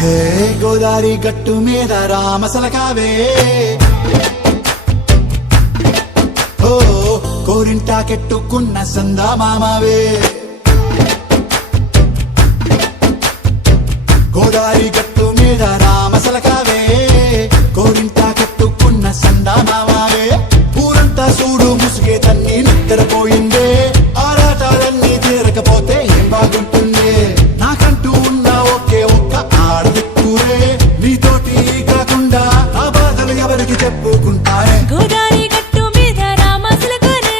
హే గోదారి గట్టు మీద రామసలకావే ఓ కోరింటాకెట్టుకున్న సందా మామావే గోదారి గట్టు మీద రామసలకావే కోరింటాకెట్టుకున్న సందా మామావే ఊరంతా చూడు ముసుగే తన్ని నిద్రపోయిందే ఆరాటాలన్నీ తీరకపోతే ఏం బాగుంటుందే నాకంటూ ఉన్న ఒకే ఒక్క ఆడదిక్కురే నీతోటి కాకుండా ఆ బాధలు ఎవరికి చెప్పుకుంటారే గోదారి గట్టు మీద రామసలకానే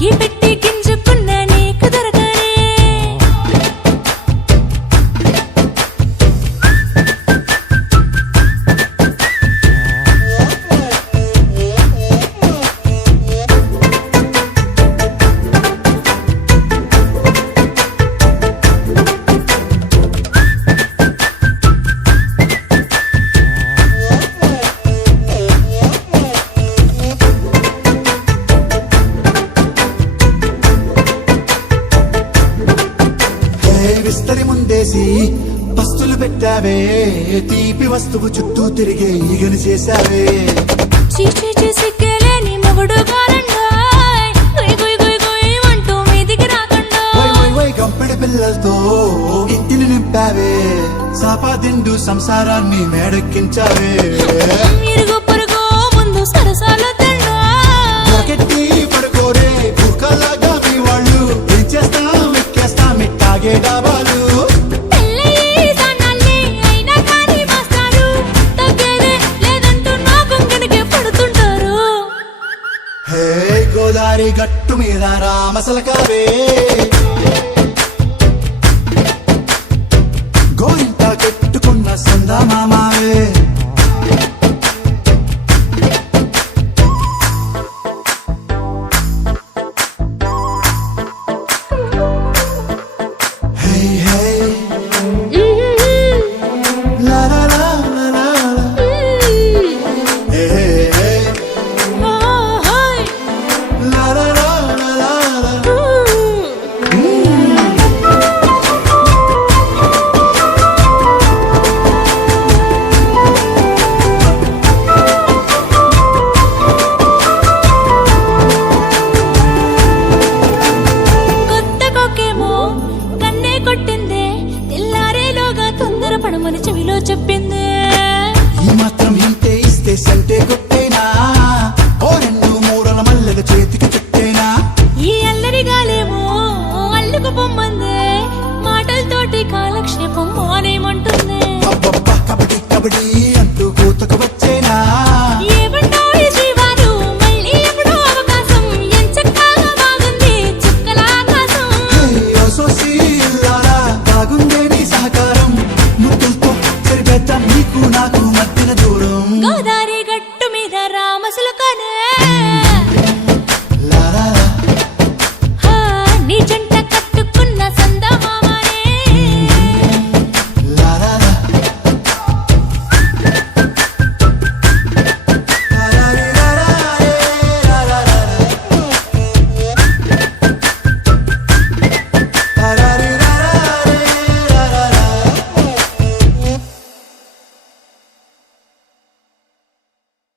కీ పెట్టి గింజుకున్న నీకు దొరకనే విస్తరి ముందేసి పస్తులు పెట్టావే తీపి వస్తువు చుట్టూ తిరిగే ఈగలు చేశావే చీచీ సిగ్గలేని మొగుడు కారండాయ్ గుయ్ గుయ్ గుయ్ గుయ్ అంటూ మీదికి రాకండా వై వై వై గంపెడి పిల్లలతో ఇంటిని నింపావే సాపాదిండు సంసారాన్ని మేడెక్కించావే ఇరుగు పొరుగు ముందు సరసాల తండా నాకెట్టి పడుకోరే కుక్కలాగా మీ వాళ్ళు ఏం చేస్తాం ఎక్కేస్తాం ఇట్టాగే డాబాలు పెళ్ళయి సన్నాల్ని అయినా కానీ మాస్టారు తగ్గేదే లేదంటూ నా కొంగనికే పడుతుంటారు హే గోదారి గట్టు మీద రామసలకావే గోరింట కట్టుకున్న సందా మామావే హే హే లా లా లా లా లా లా. హే హే హే హాయ్ లా లా లా లా లా లా. కొత్త కొక్కేమో కన్నే కొట్టిందే తెల్లారేలోగా తొందరపడమని చెవిలో చెప్పిందే